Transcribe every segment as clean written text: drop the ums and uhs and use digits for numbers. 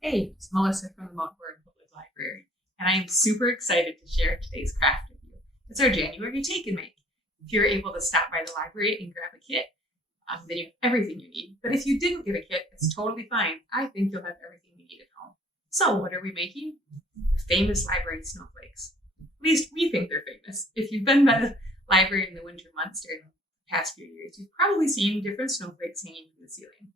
Hey, it's Melissa from the Mount Vernon Public Library, and I am super excited to share today's craft with you. It's our January take and make. If you're able to stop by the library and grab a kit, then you have everything you need. But if you didn't get a kit, it's totally fine. I think you'll have everything you need at home. So what are we making? Famous library snowflakes. At least we think they're famous. If you've been by the library in the winter months during the past few years, you've probably seen different snowflakes hanging from the ceiling.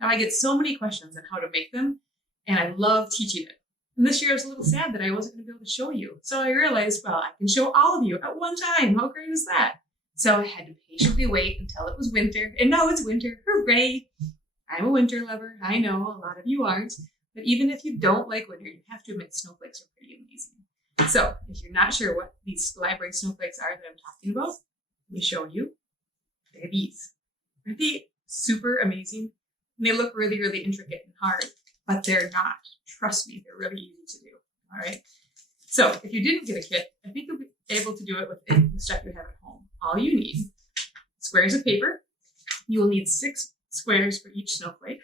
Now I get so many questions on how to make them, and I love teaching it. And this year I was a little sad that I wasn't going to be able to show you. So I realized, well, I can show all of you at one time. How great is that? So I had to patiently wait until it was winter. And now it's winter. Hooray! I'm a winter lover. I know a lot of you aren't. But even if you don't like winter, you have to admit snowflakes are pretty amazing. So if you're not sure what these library snowflakes are that I'm talking about, let me show you. They're these. Aren't they super amazing? And they look really, really intricate and hard, but they're not. Trust me, they're really easy to do. All right. So if you didn't get a kit, I think you'll be able to do it with the stuff you have at home. All you need: squares of paper. You will need 6 squares for each snowflake.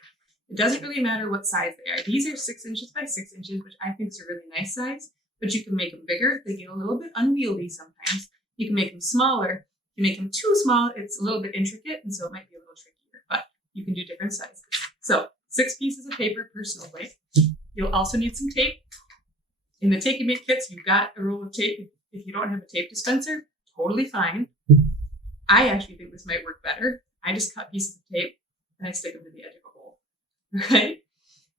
It doesn't really matter what size they are. These are 6 inches by 6 inches, which I think is a really nice size, but you can make them bigger. They get a little bit unwieldy sometimes. You can make them smaller. If you make them too small, it's a little bit intricate, and so it might be a little trickier, but you can do different sizes. So 6 pieces of paper per snowflake. You'll also need some tape. In the take and make kits, you've got a roll of tape. If you don't have a tape dispenser, totally fine. I actually think this might work better. I just cut pieces of tape and I stick them to the edge of a hole, right?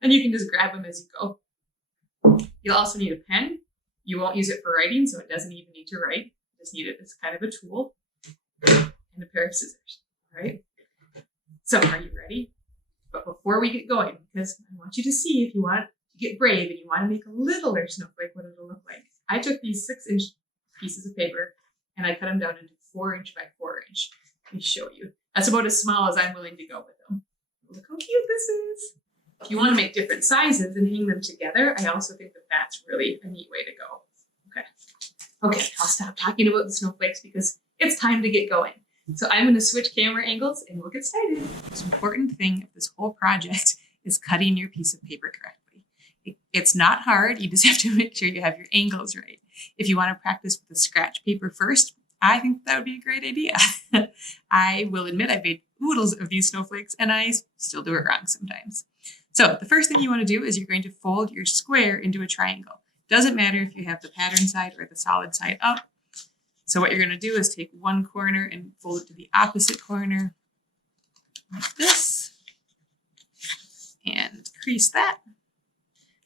And you can just grab them as you go. You'll also need a pen. You won't use it for writing, so it doesn't even need to write. You just need it as kind of a tool, and a pair of scissors, right? So are you ready? But before we get going, because I want you to see, if you want to get brave and you want to make a littler snowflake, what it'll look like. I took these 6-inch pieces of paper and I cut them down into 4-inch by 4-inch. Let me show you. That's about as small as I'm willing to go with them. Look how cute this is. If you want to make different sizes and hang them together, I also think that that's really a neat way to go. Okay, I'll stop talking about the snowflakes because it's time to get going. So I'm going to switch camera angles and we'll get started. The most important thing of this whole project is cutting your piece of paper correctly. It's not hard. You just have to make sure you have your angles right. If you want to practice with the scratch paper first, I think that would be a great idea. I will admit I've made oodles of these snowflakes and I still do it wrong sometimes. So the first thing you want to do is you're going to fold your square into a triangle. Doesn't matter if you have the pattern side or the solid side up. So what you're going to do is take one corner and fold it to the opposite corner like this and crease that.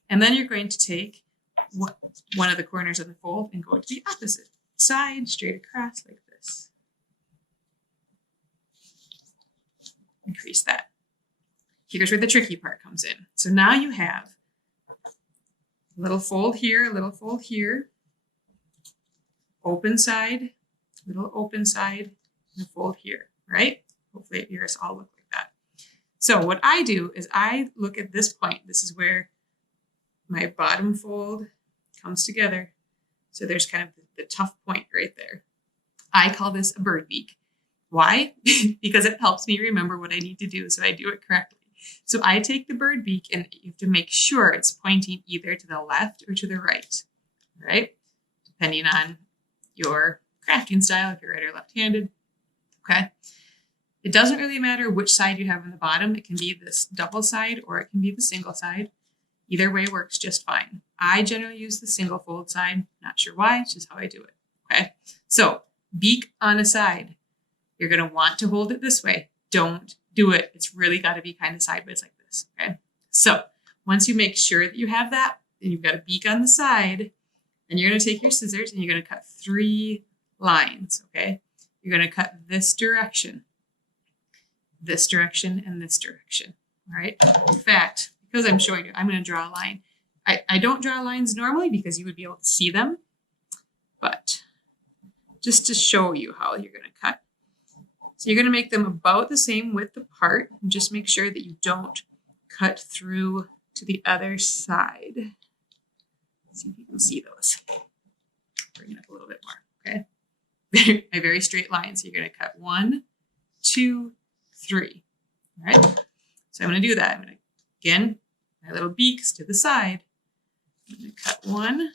And then you're going to take one of the corners of the fold and go to the opposite side, straight across like this. And crease that. Here's where the tricky part comes in. So now you have a little fold here, a little fold here, open side, little open side, and a fold here, right? Hopefully yours all look like that. So what I do is I look at this point. This is where my bottom fold comes together. So there's kind of the tough point right there. I call this a bird beak. Why? Because it helps me remember what I need to do so I do it correctly. So I take the bird beak and you have to make sure it's pointing either to the left or to the right, right? Depending on your crafting style, if you're right or left-handed, okay? It doesn't really matter which side you have on the bottom. It can be this double side or it can be the single side. Either way works just fine. I generally use the single fold side. Not sure why, it's just how I do it, okay? So beak on a side. You're gonna want to hold it this way. Don't do it. It's really gotta be kind of sideways like this, okay? So once you make sure that you have that, and you've got a beak on the side, and you're going to take your scissors and you're going to cut 3 lines, okay? You're going to cut this direction, and this direction, all right? In fact, because I'm showing you, I'm going to draw a line. I don't draw lines normally because you would be able to see them, but just to show you how you're going to cut. So you're going to make them about the same width apart, and just make sure that you don't cut through to the other side. See if you can see those. Bring it up a little bit more, okay? A very straight line. So you're going to cut 1, 2, 3. All right. So I'm going to do that. I'm going to, again, my little beaks to the side. I'm going to cut one.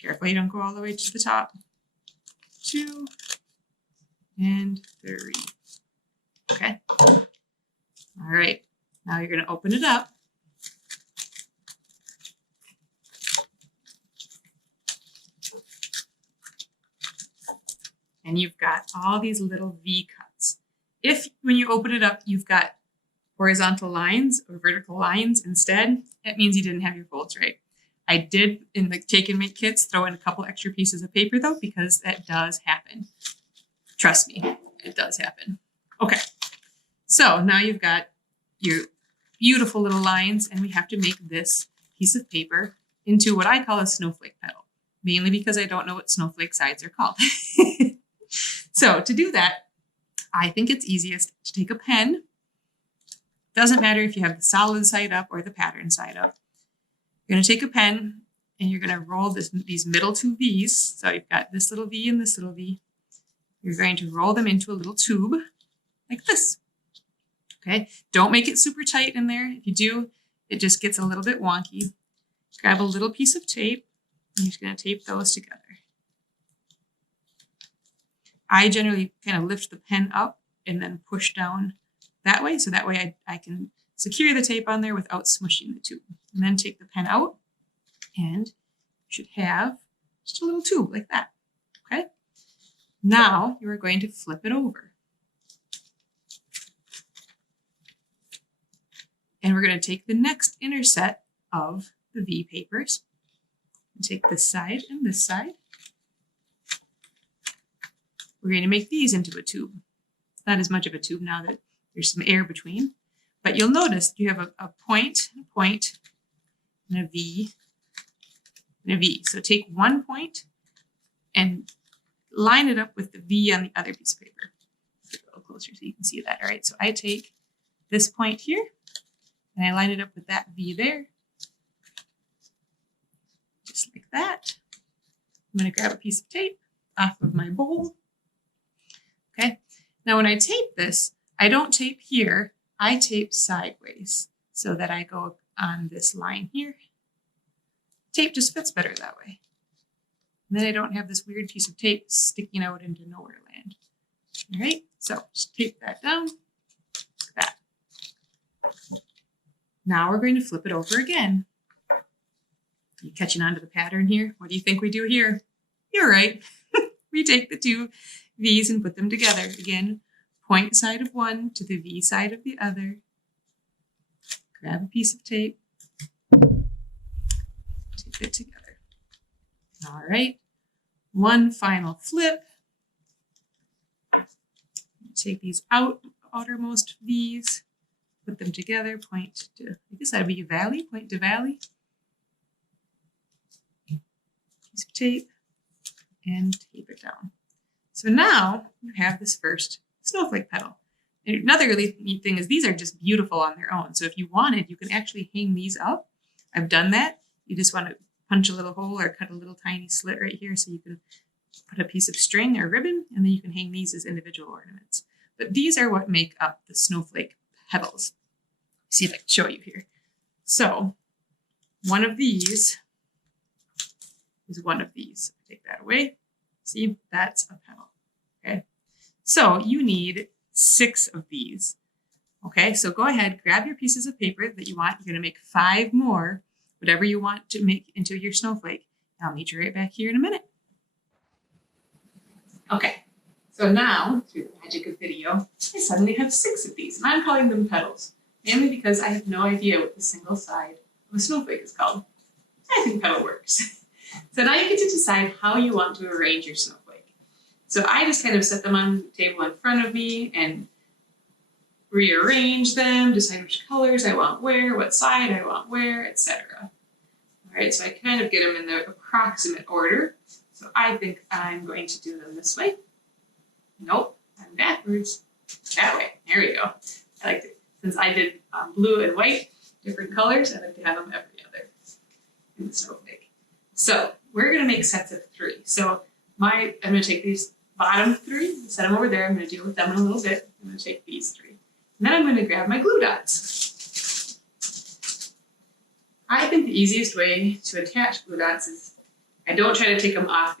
Careful you don't go all the way to the top. 2 and 3. Okay. All right. Now you're going to open it up. And you've got all these little V cuts. If when you open it up, you've got horizontal lines or vertical lines instead, that means you didn't have your folds right. I did in the Take and Make kits throw in a couple extra pieces of paper though, because that does happen. Trust me, it does happen. Okay, so now you've got your beautiful little lines, and we have to make this piece of paper into what I call a snowflake petal, mainly because I don't know what snowflake sides are called. So to do that, I think it's easiest to take a pen. Doesn't matter if you have the solid side up or the pattern side up. You're going to take a pen and you're going to roll these middle 2 V's. So you've got this little V and this little V. You're going to roll them into a little tube like this. Okay, don't make it super tight in there. If you do, it just gets a little bit wonky. Grab a little piece of tape and you're just going to tape those together. I generally kind of lift the pen up and then push down that way. So that way I can secure the tape on there without smushing the tube. And then take the pen out and you should have just a little tube like that. Okay. Now you are going to flip it over. And we're going to take the next inner set of the V papers and take this side and this side. We're going to make these into a tube. It's not as much of a tube now that there's some air between, but you'll notice you have a point, and a V, and a V. So take one point and line it up with the V on the other piece of paper. Get a little closer so you can see that. All right, so I take this point here and I line it up with that V there, just like that. I'm going to grab a piece of tape off of my bowl. Okay, now when I tape this, I don't tape here, I tape sideways so that I go on this line here. Tape just fits better that way. And then I don't have this weird piece of tape sticking out into nowhere land. All right, so just tape that down, like that. Now we're going to flip it over again. You catching on to the pattern here? What do you think we do here? You're right. We take the 2 V's and put them together. Again, point side of one to the V side of the other. Grab a piece of tape. Tape it together. All right. One final flip. Take these outermost V's, put them together, point to, I guess that'd be a valley, point to valley. Piece of tape and tape it down. So now you have this first snowflake petal. And another really neat thing is these are just beautiful on their own. So if you wanted, you can actually hang these up. I've done that. You just want to punch a little hole or cut a little tiny slit right here so you can put a piece of string or ribbon, and then you can hang these as individual ornaments. But these are what make up the snowflake petals. See if I can show you here. So one of these is one of these. Take that away. See, that's a petal. Okay. So you need 6 of these. Okay, so go ahead, grab your pieces of paper that you want. You're going to make 5 more, whatever you want to make into your snowflake. I'll meet you right back here in a minute. Okay, so now, through the magic of video, I suddenly have 6 of these, and I'm calling them petals, mainly because I have no idea what the single side of a snowflake is called. I think petal works. So now you get to decide how you want to arrange your snowflake. So I just kind of set them on the table in front of me and rearrange them, decide which colors I want where, what side I want where, etc. All right, so I kind of get them in the approximate order. So I think I'm going to do them this way. Nope, I'm backwards. That way. There we go. I like it. Since I did blue and white, different colors, I like to have them every other in the snowflake. So we're going to make sets of 3. So I'm going to take these bottom 3, set them over there. I'm going to deal with them in a little bit. I'm going to take these 3. And then I'm going to grab my glue dots. I think the easiest way to attach glue dots is I don't try to take them off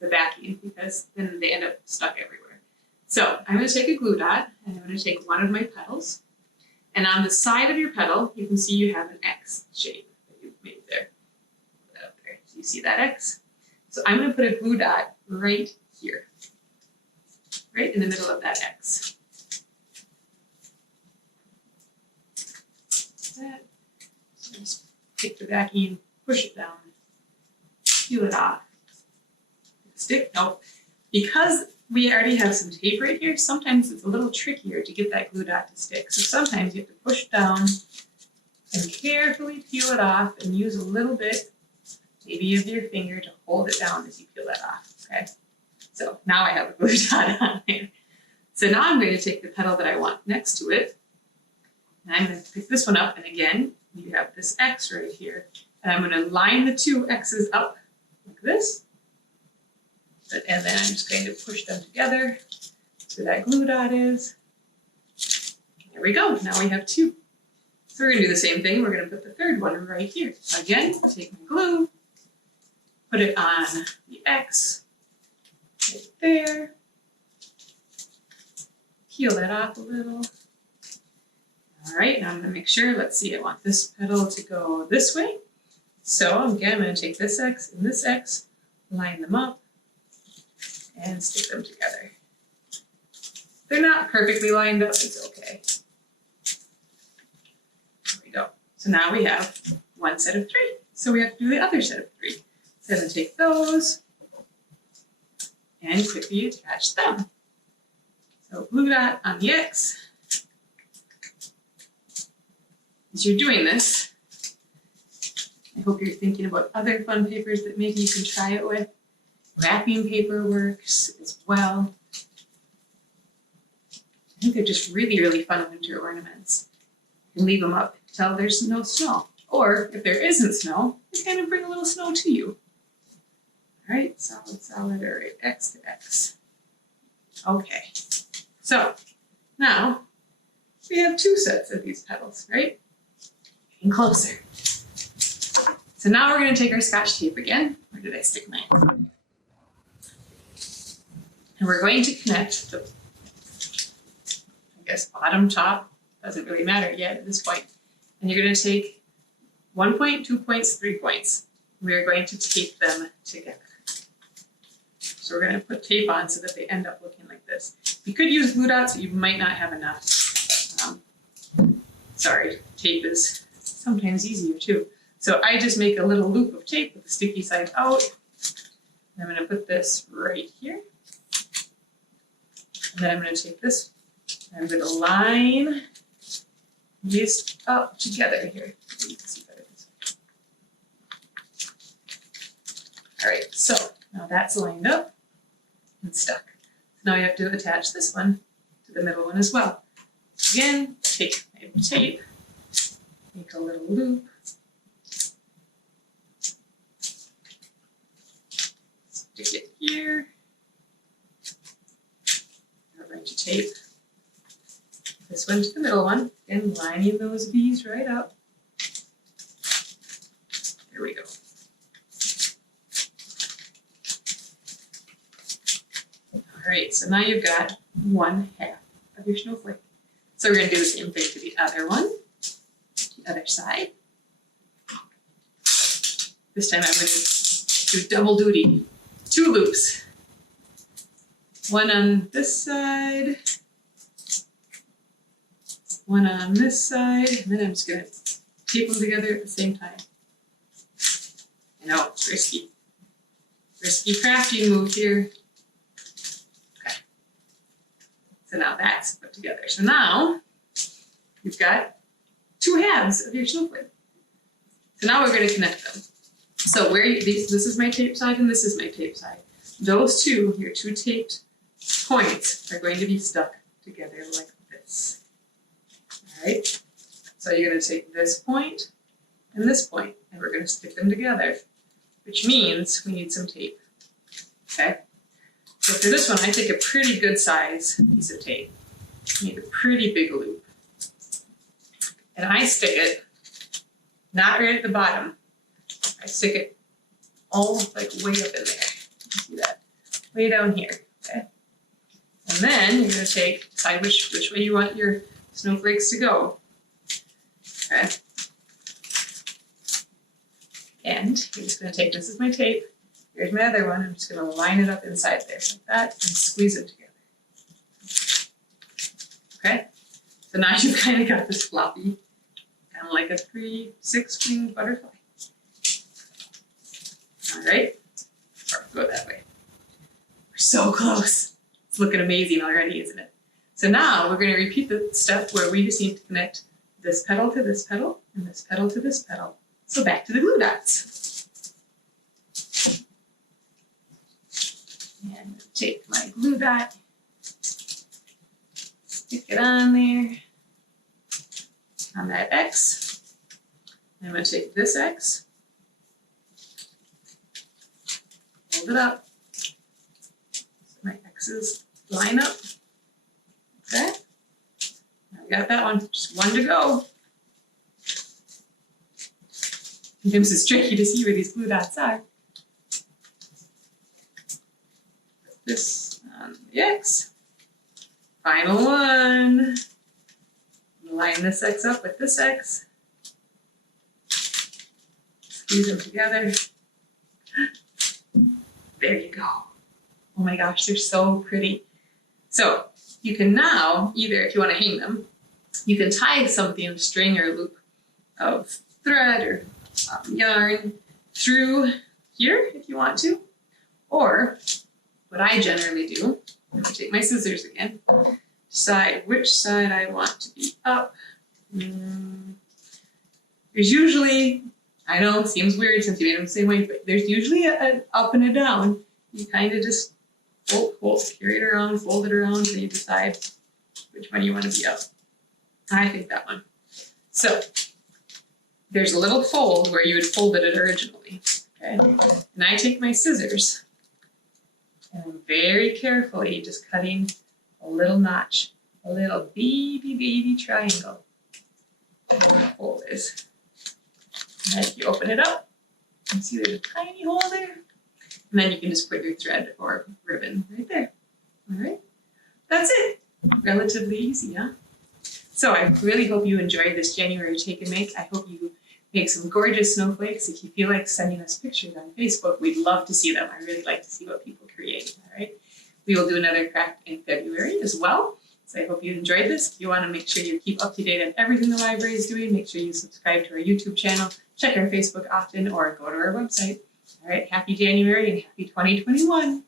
the backing because then they end up stuck everywhere. So I'm going to take a glue dot and I'm going to take one of my petals. And on the side of your petal, you can see you have an X shape that you've made there. Put that up there. So you see that X? So I'm going to put a glue dot right here, right in the middle of that X. That. So just take the backing, push it down, peel it off. Stick, nope. Because we already have some tape right here, sometimes it's a little trickier to get that glue dot to stick. So sometimes you have to push down and carefully peel it off and use a little bit, maybe of your finger, to hold it down as you peel that off, okay? So now I have a glue dot on there. So now I'm going to take the petal that I want next to it, and I'm going to pick this one up, and again, you have this X right here, and I'm going to line the two X's up like this. And then I'm just going to push them together so that glue dot is. There we go. Now we have two. So we're going to do the same thing. We're going to put the third one right here. So again, take my glue, put it on the X right there. Peel that off a little. All right, now I'm going to make sure. Let's see. I want this petal to go this way. So again, I'm going to take this X and this X, line them up, and stick them together. They're not perfectly lined up, it's okay. There we go. So now we have one set of three. So we have to do the other set of three. So I'm going to take those and quickly attach them. So glue dot on the X. As you're doing this, I hope you're thinking about other fun papers that maybe you can try it with. Wrapping paper works as well. I think they're just really, really fun winter ornaments. You can leave them up until there's no snow. Or if there isn't snow, they kind of bring a little snow to you. All right, solid, solid, all right, X to X. Okay, so now we have two sets of these petals, right? Getting closer. So now we're going to take our Scotch tape again. Where did I stick mine? And we're going to connect the, I guess, bottom, top, doesn't really matter yet at this point. And you're going to take 1 point, 2 points, 3 points. We're going to tape them together. So we're going to put tape on so that they end up looking like this. You could use glue dots, but you might not have enough. Sorry, tape is sometimes easier too. So I just make a little loop of tape with the sticky side out. I'm going to put this right here. And then I'm going to take this, and I'm going to line these up together here. You can see better this way. All right, so now that's lined up and stuck. So now you have to attach this one to the middle one as well. Again, take my tape, make a little loop. Stick it here. To tape this one to the middle one and lining those V's right up. There we go. All right, so now you've got 1/2 of your snowflake. So we're going to do the same thing to the other one, the other side. This time I'm going to do double duty, 2 loops. One on this side, one on this side, and then I'm just going to tape them together at the same time. I know, it's risky. Risky crafting move here. Okay. So now that's put together. So now you've got 2 halves of your snowflake. So now we're going to connect them. So this is my tape side and this is my tape side. Those two, your 2 taped points, are going to be stuck together like this. All right? So you're going to take this point and we're going to stick them together, which means we need some tape. Okay? So for this one, I take a pretty good size piece of tape. I need a pretty big loop. And I stick it not right at the bottom. I stick it all like way up in there. See that? Way down here. Okay. And then you're going to decide which way you want your snowflakes to go. Okay. And you're just going to take, this is my tape. Here's my other one. I'm just going to line it up inside there like that and squeeze it together. Okay. So now you've kind of got this floppy, kind of like a 3-6 winged butterfly. All right. Or go that way. We're so close. It's looking amazing already, isn't it? So now we're going to repeat the step where we just need to connect this petal to this petal and this petal to this petal. So back to the glue dots. And take my glue dot, stick it on there, on that X. And I'm going to take this X, hold it up, so my X's line up. Okay, I got that one, just one to go. Sometimes it's tricky to see where these glue dots are. Put this on the X. Final one. Line this X up with this X. Squeeze them together. There you go. Oh my gosh, they're so pretty. So you can now, either if you want to hang them, you can tie something, string or loop of thread or yarn through here if you want to. Or what I generally do, I'm going to take my scissors again, decide which side I want to be up. There's usually, I know it seems weird since you made them the same way, but there's usually an up and a down. You kind of just carry it around, fold it around, and you decide which one you want to be up. I think that one. So there's a little fold where you would fold it originally. Okay, and I take my scissors and I'm very carefully just cutting a little notch, a little baby triangle. Where that fold is. And then you open it up, you see there's a tiny hole there. And then you can just put your thread or ribbon right there. All right, that's it. Relatively easy, huh? So I really hope you enjoyed this January Take and Make. I hope you make some gorgeous snowflakes. If you feel like sending us pictures on Facebook, we'd love to see them. I really like to see what people create, all right? We will do another craft in February as well. So I hope you enjoyed this. If you want to make sure you keep up to date on everything the library is doing, make sure you subscribe to our YouTube channel, check our Facebook often, or go to our website. All right, happy January and happy 2021.